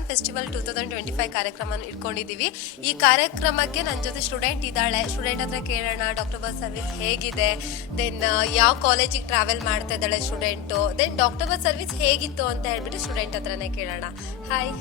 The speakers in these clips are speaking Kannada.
ಸನ್ ಫೆಸ್ಟಿವಲ್ 2025 ಕಾರ್ಯಕ್ರಮ ಇಟ್ಕೊಂಡಿದ್ದೀವಿ. ಈ ಕಾರ್ಯಕ್ರಮಕ್ಕೆ ನನ್ನ ಜೊತೆ ಸ್ಟೂಡೆಂಟ್ ಇದ್ದಾಳೆ. ಸ್ಟೂಡೆಂಟ್ ಹತ್ರ ಕೇಳೋಣ ಡಾಕ್ಟರ್ ಬಸ್ ಸರ್ವಿಸ್ ಹೇಗಿದೆ, ದೆನ್ ಯಾವ ಕಾಲೇಜಿಗೆ ಟ್ರಾವೆಲ್ ಮಾಡ್ತಾ ಇದ್ದಾಳೆ student, then doctor bus service ಹೇಗಿತ್ತು ಅಂತ ಹೇಳ್ಬಿಟ್ಟು ಸ್ಟೂಡೆಂಟ್ ಹತ್ರನೇ ಕೇಳೋಣ. ಹಾಯ್.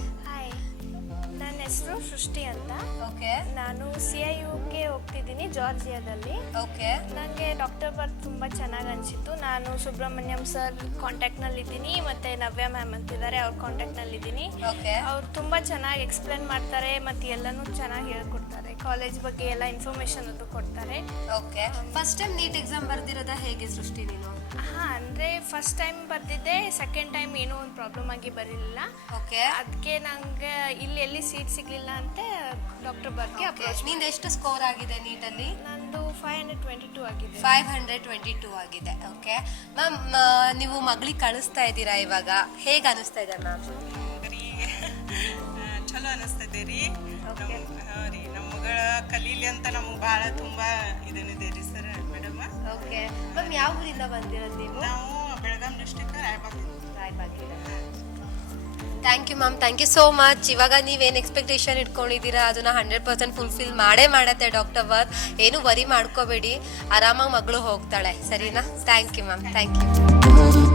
ನನ್ನ ಹೆಸರು ಸೃಷ್ಟಿ ಅಂತ. ಓಕೆ. ನಾನು CIUಗೆ ಹೋಗ್ತಿದ್ದೀನಿ ಜಾರ್ಜಿಯಾದಲ್ಲಿ. ಓಕೆ. ನನಗೆ ಡಾಕ್ಟರ್ ಬರ್ತ್ ತುಂಬ ಚೆನ್ನಾಗಿ ಅನಿಸಿತ್ತು. ನಾನು ಸುಬ್ರಹ್ಮಣ್ಯಂ ಸರ್ ಕಾಂಟ್ಯಾಕ್ಟ್ನಲ್ಲಿದ್ದೀನಿ, ಮತ್ತು ನವ್ಯ ಮ್ಯಾಮ್ ಅಂತಿದ್ದಾರೆ, ಅವ್ರ ಕಾಂಟ್ಯಾಕ್ಟ್ನಲ್ಲಿದ್ದೀನಿ. ಓಕೆ. ಅವ್ರು ತುಂಬ ಚೆನ್ನಾಗಿ ಎಕ್ಸ್ಪ್ಲೇನ್ ಮಾಡ್ತಾರೆ ಮತ್ತು ಎಲ್ಲನೂ ಚೆನ್ನಾಗಿ ಹೇಳ್ಕೊಡ್ತಾರೆ. ಕಾಲೇಜ್ ಬಗ್ಗೆ ಎಲ್ಲ ಇನ್ಫಾರ್ಮೇಷನ್ ಅದು ಕೊಡ್ತಾರೆ. Okay. First time NEET exam ಬರ್ದಿರೋದ ಹೇಗೆ ಸೃಷ್ಟಿ ನೀನು? ಅಂದರೆ ಫಸ್ಟ್ ಟೈಮ್ ಬರ್ದಿದ್ದೆ, ಸೆಕೆಂಡ್ ಟೈಮ್ ಏನೋ ಒಂದು ಪ್ರಾಬ್ಲಮ್ ಆಗಿ ಬರಲಿಲ್ಲ. ಓಕೆ. ಅದಕ್ಕೆ ನಂಗೆ ಇಲ್ಲಿ ಎಲ್ಲಿ ಸೀಟ್ ಸಿಗಲಿಲ್ಲ ಅಂತ ಡಾಕ್ಟರ್ ಬರ್ಗೆ ಅಪ್ರೋಚ್. ನಿಂದು ಎಷ್ಟು ಸ್ಕೋರ್ ಆಗಿದೆ ನೀಟಲ್ಲಿ? ನಂದು 522 ಆಗಿದೆ. 522 ಆಗಿದೆ. ಓಕೆ ಮ್ಯಾಮ್, ನೀವು ಮಗಳಿಗೆ ಕಳಿಸ್ತಾ ಇದ್ದೀರಾ ಇವಾಗ, ಹೇಗೆ ಅನಿಸ್ತಾ ಇದೆ ಮ್ಯಾಮ್? ಚಲೋ ಅನಿಸ್ತದೆ ರೀ. ರೀ ನಮ್ಮ ಮಗಳ ಕಲೀಲಿ ಅಂತ ನಮ್ಗೆ ಭಾಳ ತುಂಬ ಇದನ್ನಿದೆ ರೀ ಸರ್ ಮೇಡಮ್. ಓಕೆ ಮ್ಯಾಮ್, ಯಾವ ಊರಿಂದ ಬಂದಿರೋದು ನೀವು? ನಾವು Belgaum district Raybag. Thank you ma'am, thank you so much. ಇವಾಗ ನೀವೇನು ಎಕ್ಸ್ಪೆಕ್ಟೇಷನ್ ಇಟ್ಕೊಂಡಿದ್ದೀರಾ ಅದನ್ನ 100% ಫುಲ್ಫಿಲ್ ಮಾಡತ್ತೆ ಡಾಕ್ಟರ್ ವರ್ಕ್. ಏನು ವರಿ ಮಾಡ್ಕೋಬೇಡಿ, ಆರಾಮಾಗಿ ಮಗಳು ಹೋಗ್ತಾಳೆ, ಸರಿನಾ? Thank you ma'am, thank you.